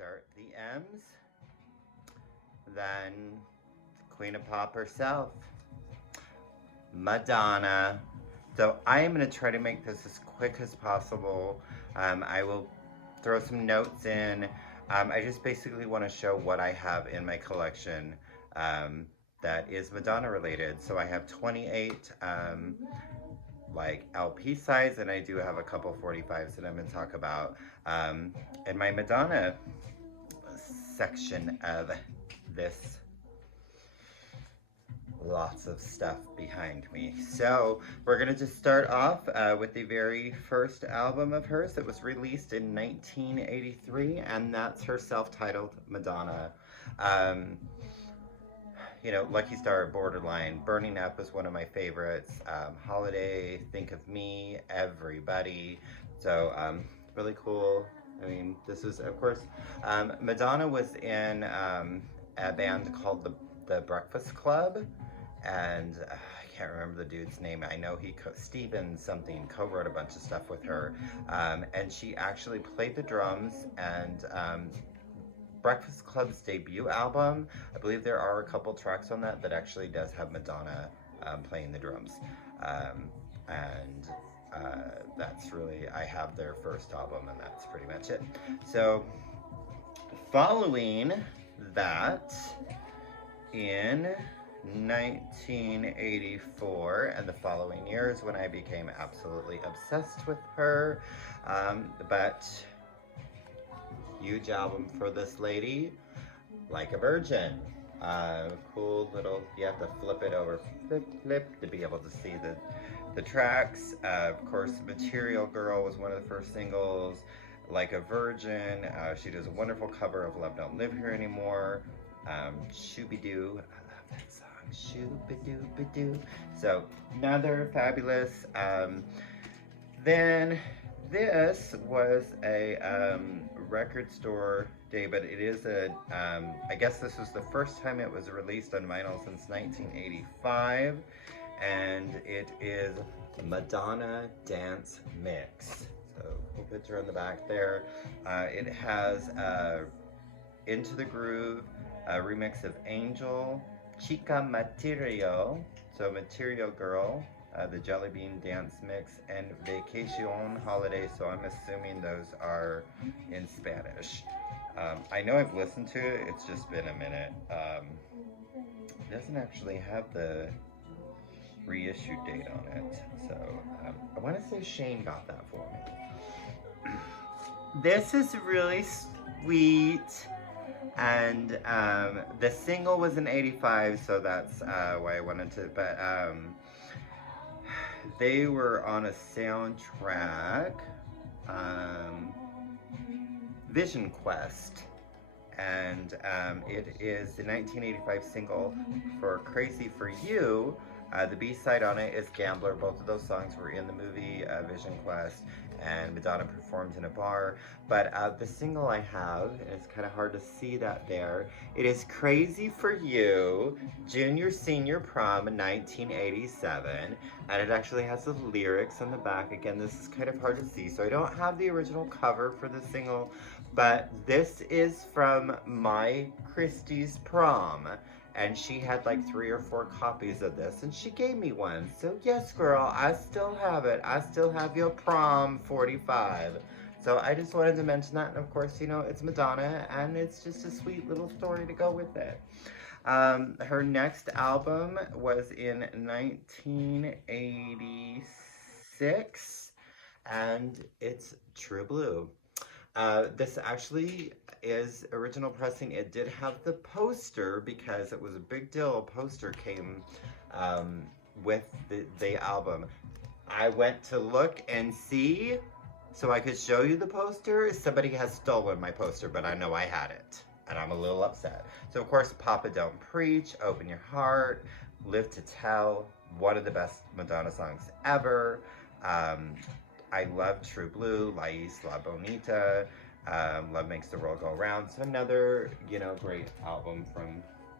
start the M's, then Queen of Pop herself, Madonna. So I am going to try to make this as quick as possible. I will throw some notes in. I just basically want to show what I have in my collection that is Madonna related. So I have 28 like LP size, and I do have a couple 45s that I'm going to talk about in my Madonna section of this. Lots of stuff behind me. So we're gonna just start off with the very first album of hers that was released in 1983, and that's her self-titled Madonna. You know, Lucky Star, Borderline, Burning Up was one of my favorites. Holiday, Think of Me, Everybody. So really cool. I mean, this is, of course, Madonna was in a band called the Breakfast Club, and I can't remember the dude's name. I know Steven something co-wrote a bunch of stuff with her, and she actually played the drums. And Breakfast Club's debut album, I believe there are a couple tracks on that actually does have Madonna playing the drums, and that's really, I have their first album, and that's pretty much it. So following that, in 1984 and the following years, when I became absolutely obsessed with her, but huge album for this lady, Like a Virgin. Cool little, you have to flip it over, flip to be able to see the tracks. Of course, Material Girl was one of the first singles. Like a Virgin, she does a wonderful cover of Love Don't Live Here Anymore. Shooby-Doo, I love that song, Shooby-Doo-Ba-Doo. So another fabulous. Then this was a record store day, but it is I guess this was the first time it was released on vinyl since 1985, and it is Madonna Dance Mix. So cool picture on the back there. It has Into the Groove, a remix of Angel, Chica Material, so Material Girl, the Jelly Bean Dance Mix, and Vacation Holiday, so I'm assuming those are in Spanish. I know I've listened to it, it's just been a minute. It doesn't actually have the reissue date on it, so I want to say Shane got that for me. This is really sweet, and the single was in 85, so that's why I wanted to, but they were on a soundtrack, Vision Quest, and it is the 1985 single for Crazy for You. The B-side on it is Gambler. Both of those songs were in the movie Vision Quest, and Madonna performed in a bar. But the single I have, and it's kind of hard to see that there, it is Crazy for You, Junior Senior Prom 1987, and it actually has the lyrics on the back. Again, this is kind of hard to see, so I don't have the original cover for the single, but this is from my Christie's prom. And she had like 3 or 4 copies of this, and she gave me one. So yes, girl, I still have it. I still have your prom 45. So I just wanted to mention that. And of course, you know, it's Madonna, and it's just a sweet little story to go with it. Her next album was in 1986, and it's True Blue. This actually is original pressing. It did have the poster because it was a big deal. A poster came with the album. I went to look and see so I could show you the poster. Somebody has stolen my poster, but I know I had it, and I'm a little upset. So of course, Papa Don't Preach, Open Your Heart, Live to Tell, one of the best Madonna songs ever. I love True Blue, La Isla Bonita, Love Makes the World Go Round. So another, you know, great album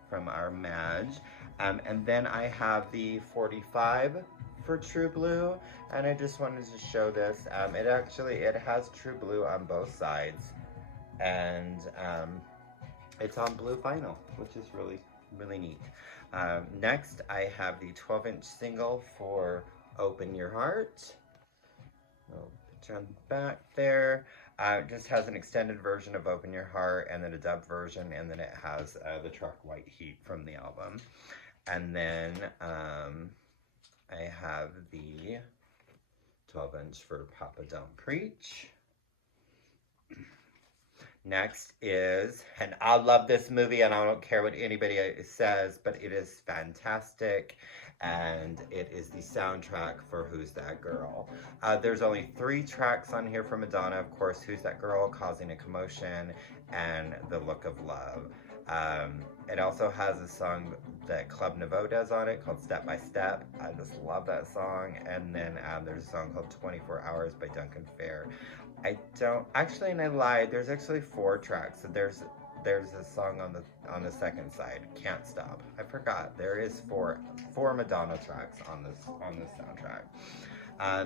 from our Madge. And then I have the 45 for True Blue, and I just wanted to show this. It has True Blue on both sides. and it's on blue vinyl, which is really, really neat. Next, I have the 12-inch single for Open Your Heart. Little picture on the back there. It just has an extended version of Open Your Heart, and then a dub version, and then it has the track White Heat from the album. And then I have the 12-inch for Papa Don't Preach. Next is, and I love this movie, and I don't care what anybody says, but it is fantastic, and it is the soundtrack for Who's That Girl. There's only 3 tracks on here from Madonna, of course, Who's That Girl, Causing a Commotion, and The Look of Love. It also has a song that Club Nouveau does on it called Step by Step. I just love that song. And then there's a song called 24 Hours by Duncan Fair. I don't actually, and I lied. There's actually 4 tracks. So there's a song on the second side, Can't Stop. I forgot. There is four Madonna tracks on this soundtrack.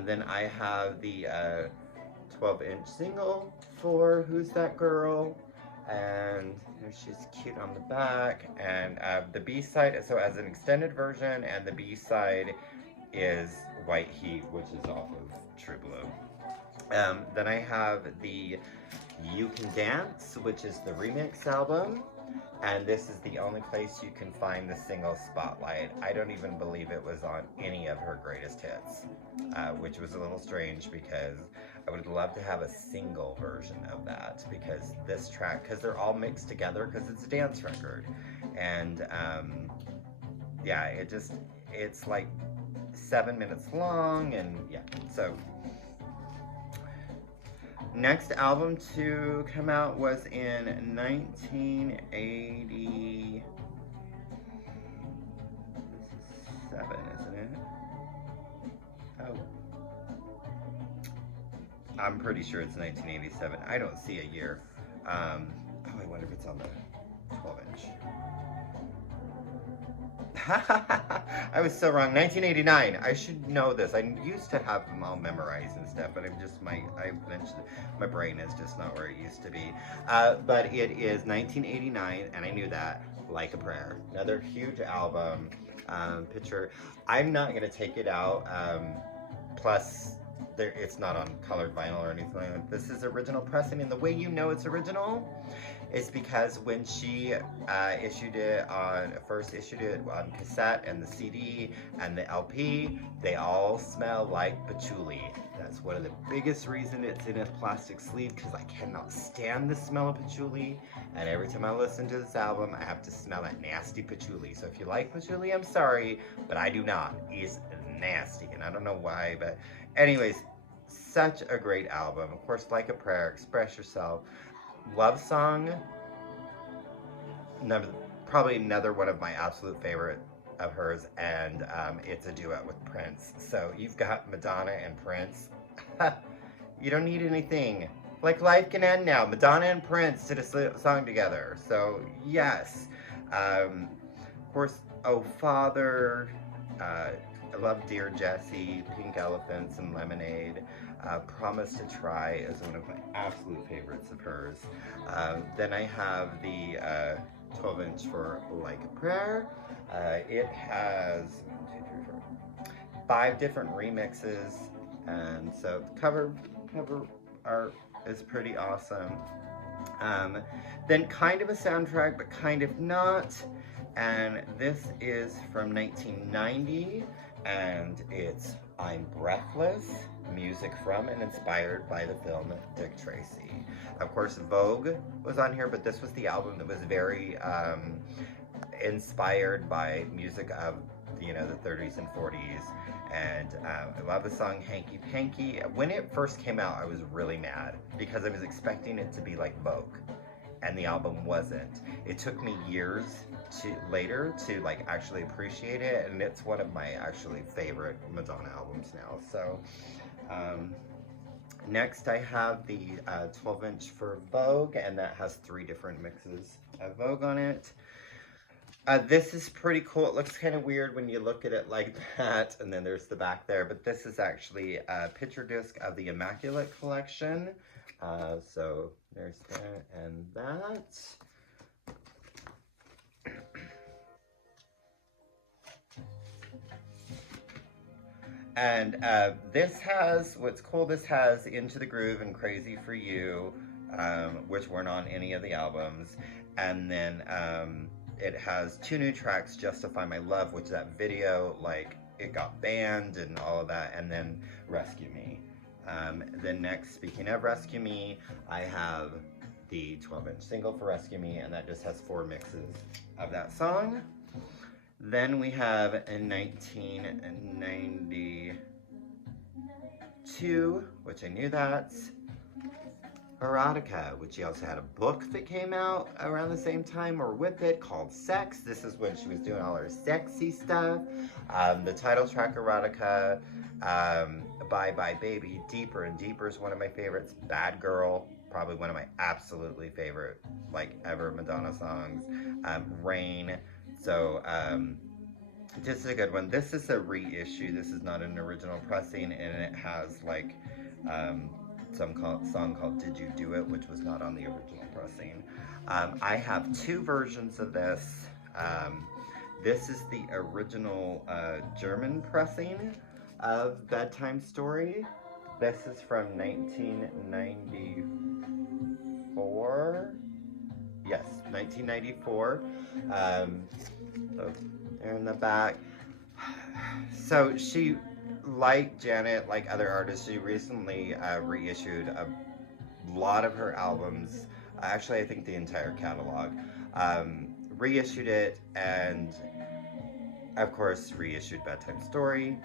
Then I have the 12-inch single for Who's That Girl, and she's cute on the back. And the B-side, so as an extended version, and the B-side is White Heat, which is off of True Blue. Then I have the You Can Dance, which is the remix album, and this is the only place you can find the single Spotlight. I don't even believe it was on any of her greatest hits, which was a little strange because I would love to have a single version of that, because this track, because they're all mixed together because it's a dance record, and yeah, it's like 7 minutes long, and yeah, so. Next album to come out was in 1987, isn't it? Oh. I'm pretty sure it's 1987. I don't see a year. Oh, I wonder if it's on the 12-inch. I was so wrong. 1989. I should know this. I used to have them all memorized and stuff, but my brain is just not where it used to be. But it is 1989, and I knew that. Like a Prayer. Another huge album. Picture. I'm not gonna take it out. Plus, it's not on colored vinyl or anything like that. This is original pressing, and the way you know it's original is because when she first issued it on cassette and the CD and the LP, they all smell like patchouli. That's one of the biggest reasons it's in a plastic sleeve, because I cannot stand the smell of patchouli, and every time I listen to this album, I have to smell that nasty patchouli. So if you like patchouli, I'm sorry, but I do not. It's nasty, and I don't know why, but anyways, such a great album. Of course, Like a Prayer, Express Yourself, Love Song, probably another one of my absolute favorite of hers, and it's a duet with Prince. So you've got Madonna and Prince. You don't need anything. Like Life Can End Now. Madonna and Prince did a song together. So yes. Of course, Oh Father. I love Dear Jessie, Pink Elephants, and Lemonade. Promise to Try is one of my absolute favorites of hers. Then I have the 12-inch for Like a Prayer. It has 5 different remixes, and so the cover art is pretty awesome. Then kind of a soundtrack, but kind of not. And this is from 1990, and it's I'm Breathless, music from and inspired by the film Dick Tracy. Of course, Vogue was on here, but this was the album that was very inspired by music of the 30s and 40s. And I love the song Hanky Panky. When it first came out, I was really mad because I was expecting it to be like Vogue, and the album wasn't. It took me years later to like actually appreciate it, and it's one of my actually favorite Madonna albums now. So next I have the 12-inch for Vogue, and that has 3 different mixes of Vogue on it. This is pretty cool. It looks kind of weird when you look at it like that, and then there's the back there, but this is actually a picture disc of the Immaculate Collection. So there's that and that. And this has, what's cool, this has Into the Groove and Crazy for You, which weren't on any of the albums. And then it has 2 new tracks, Justify My Love, which that video, like, it got banned and all of that, and then Rescue Me. Then next, speaking of Rescue Me, I have the 12-inch single for Rescue Me, and that just has 4 mixes of that song. Then we have in 1992, which I knew that's Erotica, which she also had a book that came out around the same time or with it called Sex. This is when she was doing all her sexy stuff. The title track Erotica, Bye Bye Baby, Deeper and Deeper is one of my favorites. Bad Girl, probably one of my absolutely favorite, like, ever Madonna songs. Rain. So, this is a good one. This is a reissue. This is not an original pressing, and it has, like, some song called Did You Do It, which was not on the original pressing. I have 2 versions of this. This is the original German pressing of Bedtime Story. This is from 1994. Yes, 1994. So there in the back. So she, like Janet, like other artists, she recently reissued a lot of her albums. Actually, I think the entire catalog. Reissued it, and of course reissued Bedtime Story.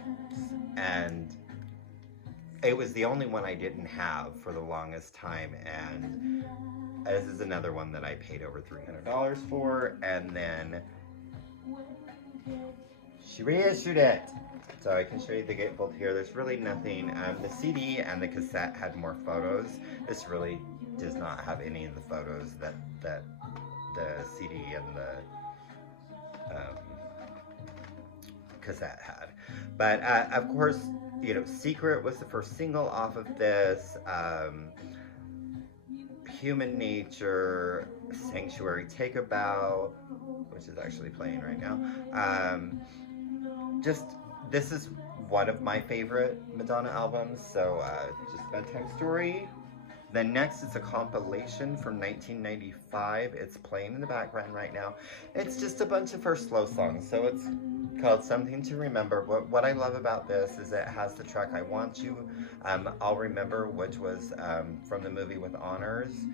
And it was the only one I didn't have for the longest time, and this is another one that I paid over $300 for, and then she reissued it. So I can show you the gatefold here. There's really nothing. The CD and the cassette had more photos. This really does not have any of the photos that the CD and the cassette had. But of course, you know, Secret was the first single off of this. Human Nature, Sanctuary, Take a Bow, which is actually playing right now. This is one of my favorite Madonna albums, so just Bedtime Story. Then next is a compilation from 1995. It's playing in the background right now. It's just a bunch of her slow songs, so it's called Something to Remember. What I love about this is it has the track I Want You, I'll Remember, which was from the movie with honors.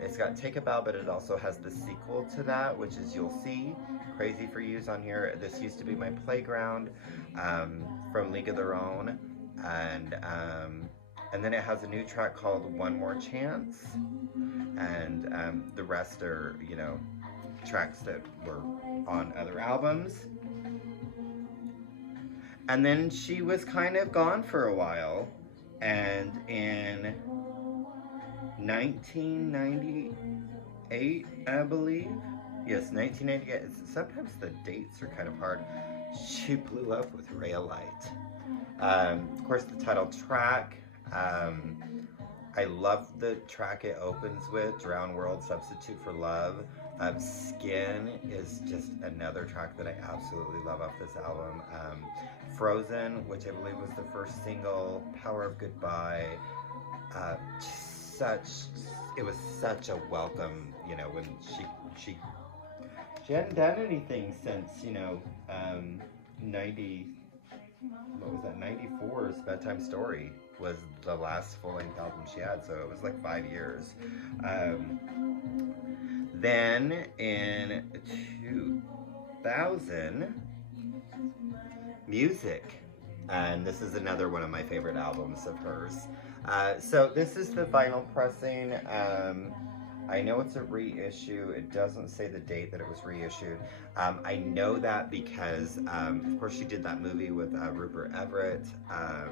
It's got Take a Bow, but it also has the sequel to that, which is You'll See. Crazy for You's on here. This Used to Be My Playground, from League of Their Own. And then it has a new track called One More Chance, and the rest are, you know, tracks that were on other albums. And then she was kind of gone for a while, and in 1998, I believe, yes, 1998, sometimes the dates are kind of hard, she blew up with Ray of Light. Of course, the title track, I love the track it opens with, Drown World, Substitute for Love. Skin is just another track that I absolutely love off this album. Frozen, which I believe was the first single, Power of Goodbye. It was such a welcome, you know, when she hadn't done anything since, you know, 94's Bedtime Story was the last full-length album she had, so it was like 5 years. Then in 2000, Music, and this is another one of my favorite albums of hers. So this is the vinyl pressing. I know it's a reissue. It doesn't say the date that it was reissued. I know that because, of course, she did that movie with Rupert Everett. I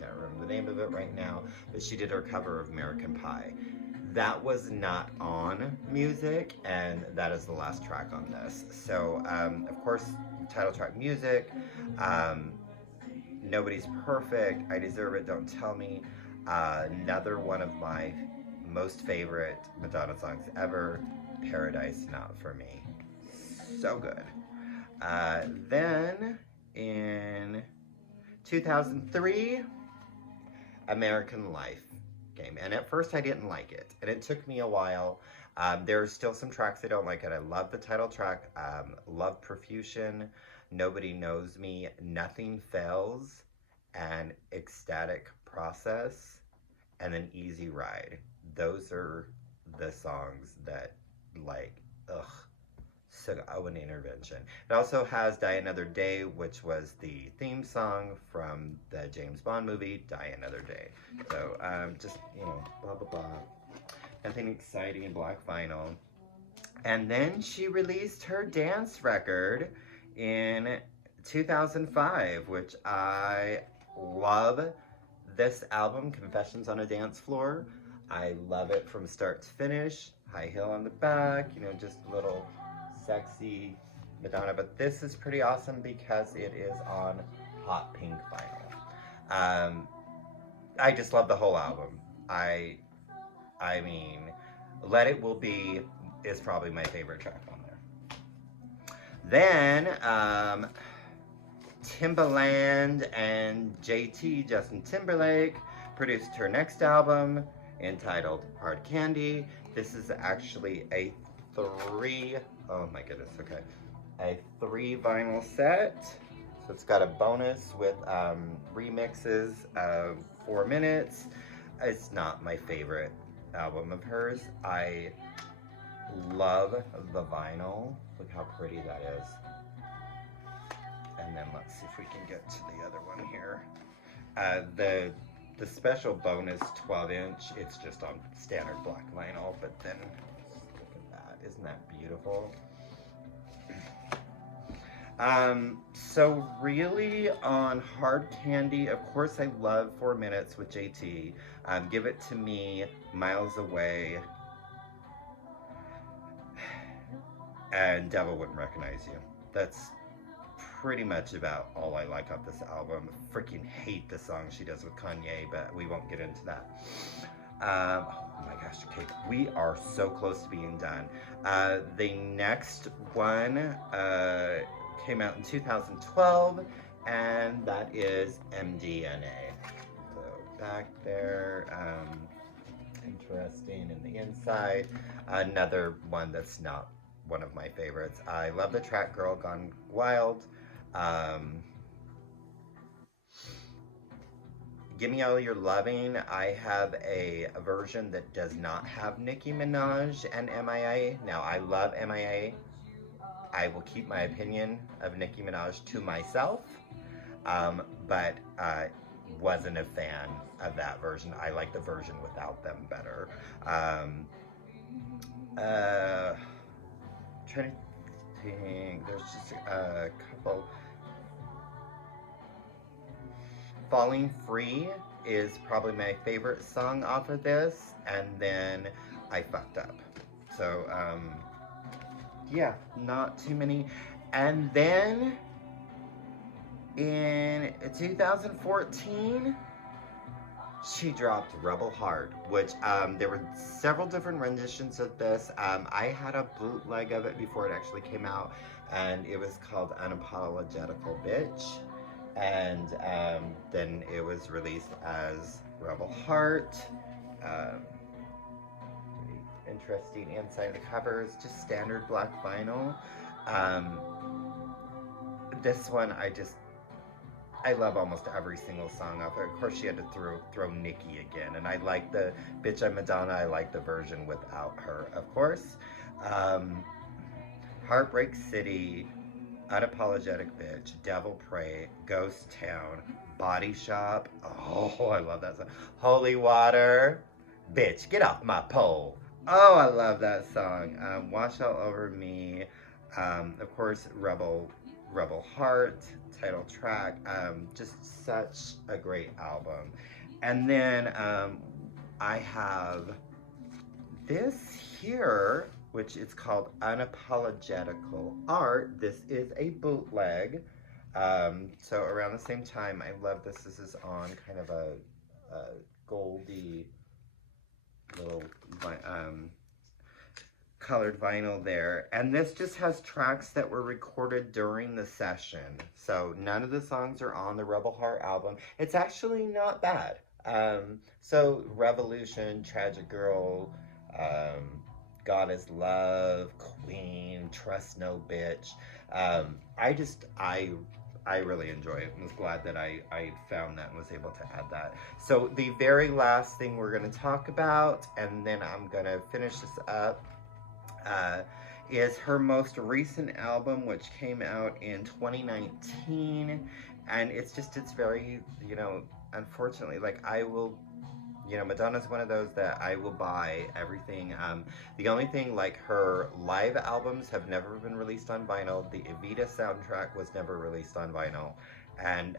can't remember the name of it right now, but she did her cover of American Pie. that was not on music, and that is the last track on this. So, of course, title track music, um, Nobody's Perfect, I Deserve It, Don't Tell Me, another one of my most favorite Madonna songs ever, Paradise Not For Me. So good. Then in 2003, American Life came. And at first I didn't like it. And it took me a while. There are still some tracks I don't like it. I love the title track. Love Profusion, Nobody Knows Me, Nothing Fails, and Ecstatic Process, and then Easy Ride. Those are the songs that, like, ugh. So, oh, an intervention. It also has Die Another Day, which was the theme song from the James Bond movie, Die Another Day. So, just, you know, blah, blah, blah. Nothing exciting, black vinyl. And then she released her dance record in 2005, which I love this album, Confessions on a Dance Floor. I love it from start to finish. High heel on the back, you know, just a little sexy Madonna, but this is pretty awesome because it is on hot pink vinyl. I just love the whole album. I mean, Let It Will Be is probably my favorite track on there. Then, Timbaland and JT, Justin Timberlake, produced her next album entitled Hard Candy. This is actually a oh my goodness, okay. A 3 vinyl set. So it's got a bonus with remixes of 4 minutes. It's not my favorite album of hers. I love the vinyl. Look how pretty that is. And then let's see if we can get to the other one here. The special bonus 12-inch, it's just on standard black vinyl, but then look at that. Isn't that beautiful? So really on Hard Candy, of course I love 4 minutes with JT. Give It To Me, Miles Away, and Devil Wouldn't Recognize You. That's pretty much about all I like off this album. Freaking hate the song she does with Kanye, but we won't get into that. Oh my gosh, okay, we are so close to being done. The next one came out in 2012, and that is MDNA. So back there, interesting in the inside. Another one that's not one of my favorites. I love the track Girl Gone Wild. Give Me All Your Loving. I have a version that does not have Nicki Minaj and MIA. Now, I love MIA. I will keep my opinion of Nicki Minaj to myself, but I wasn't a fan of that version. I like the version without them better. Trying to think, there's just a couple. Falling Free is probably my favorite song off of this, and then I Fucked Up. So, yeah, not too many. And then in 2014, she dropped Rebel Heart, which there were several different renditions of this. I had a bootleg of it before it actually came out, and it was called Unapologetical Bitch. And then it was released as Rebel Heart. Interesting inside of the covers, just standard black vinyl. This one, I love almost every single song off it. Of course, she had to throw Nicki again, and I like the Bitch I'm Madonna. I like the version without her, of course. Heartbreak City, Unapologetic Bitch, Devil Pray, Ghost Town, Body Shop. Oh, I love that song. Holy Water, Bitch, Get Off My Pole. Oh, I love that song. Wash All Over Me. Of course, Rebel Heart, title track. Just such a great album. And then I have this here, which is called Unapologetical Art, this is a bootleg. So around the same time, I love this. This is on kind of a goldy little colored vinyl there. And this just has tracks that were recorded during the session. So none of the songs are on the Rebel Heart album. It's actually not bad. So Revolution, Tragic Girl, God is Love, Queen, Trust No Bitch. I really enjoy it and was glad that I found that and was able to add that. So the very last thing we're going to talk about, and then I'm going to finish this up, is her most recent album, which came out in 2019. And it's very, you know, unfortunately, like Madonna's one of those that I will buy everything. The only thing, like, her live albums have never been released on vinyl. The Evita soundtrack was never released on vinyl. And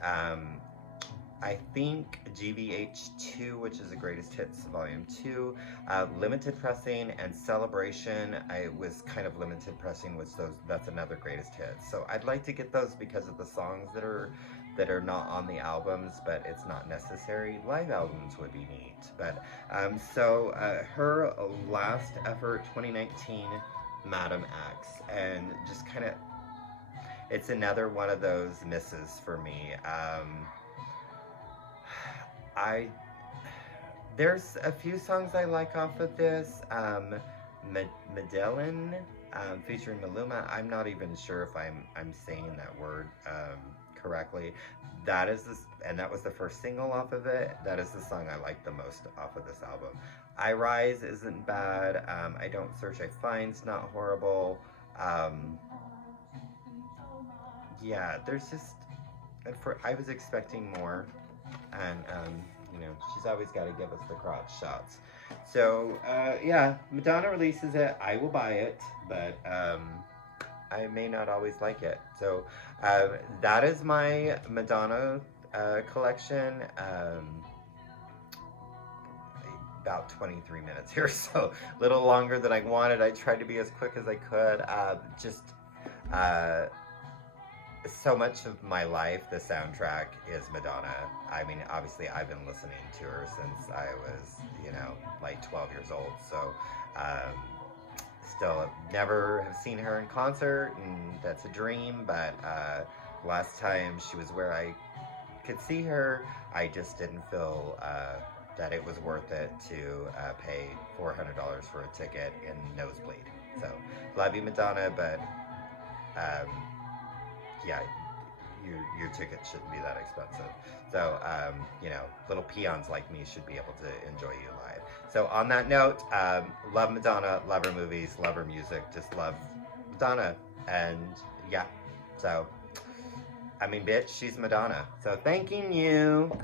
I think GVH2, which is the Greatest Hits Volume 2, limited pressing, and Celebration, I was kind of limited pressing, which that's another Greatest Hits. So I'd like to get those because of the songs that are not on the albums, but it's not necessary. Live albums would be neat. But her last effort, 2019, Madam X, and just kind of, it's another one of those misses for me. There's a few songs I like off of this. Medellin, featuring Maluma. I'm not even sure if I'm saying that word correctly. That was the first single off of it. That is the song I like the most off of this album. I Rise isn't bad. I Don't Search, I Find's not horrible. Yeah, there's just, I was expecting more, and you know, she's always got to give us the crotch shots. So yeah, Madonna releases it, I will buy it, but I may not always like it. So that is my Madonna collection. About 23 minutes here, so a little longer than I wanted. I tried to be as quick as I could. So much of my life, the soundtrack is Madonna. I mean, obviously, I've been listening to her since I was, you know, like 12 years old. So, still never have seen her in concert, and that's a dream. But last time she was where I could see her, I just didn't feel that it was worth it to pay $400 for a ticket in nosebleed. So, love you, Madonna, but yeah, your ticket shouldn't be that expensive. So, you know, little peons like me should be able to enjoy you live. So on that note, love Madonna, love her movies, love her music, just love Madonna. And yeah, so, I mean, bitch, she's Madonna. So thanking you.